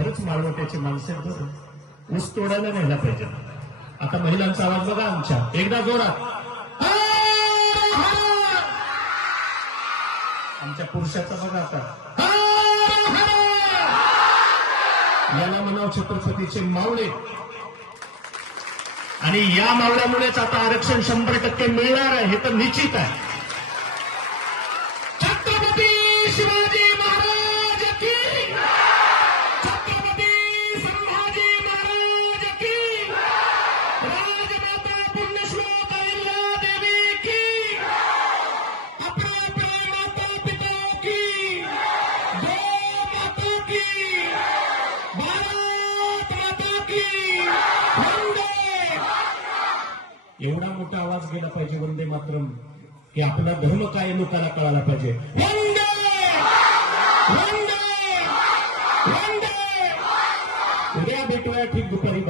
खरंच माळवट्याची माणसे बरं ऊस तोडायला न्यायला पाहिजे. आता महिलांचा आवाज बघा आमच्या एकदा जोरात. आमच्या पुरुषाचा बघा आता. याला म्हणाव छत्रपतीचे मावळे. आणि या मावळ्यामुळेच आता आरक्षण 100% मिळणार आहे हे तर निश्चित आहे. छत्रपती शिवाजी महाराज की, छत्रपती संभाजी महाराज की, राजमाता पुण्यश्लोक अहिल्यादेवी की, अपने अपने माता पिता की, गौ माता की, भारत माता की, वंदे. एवढा मोठा आवाज गेला पाहिजे वंदे मातरम की आपला धर्म काय लोकांना कळायला पाहिजे. वंदे वंदे वंदे. उद्या भेटूया ठीक दुपारी.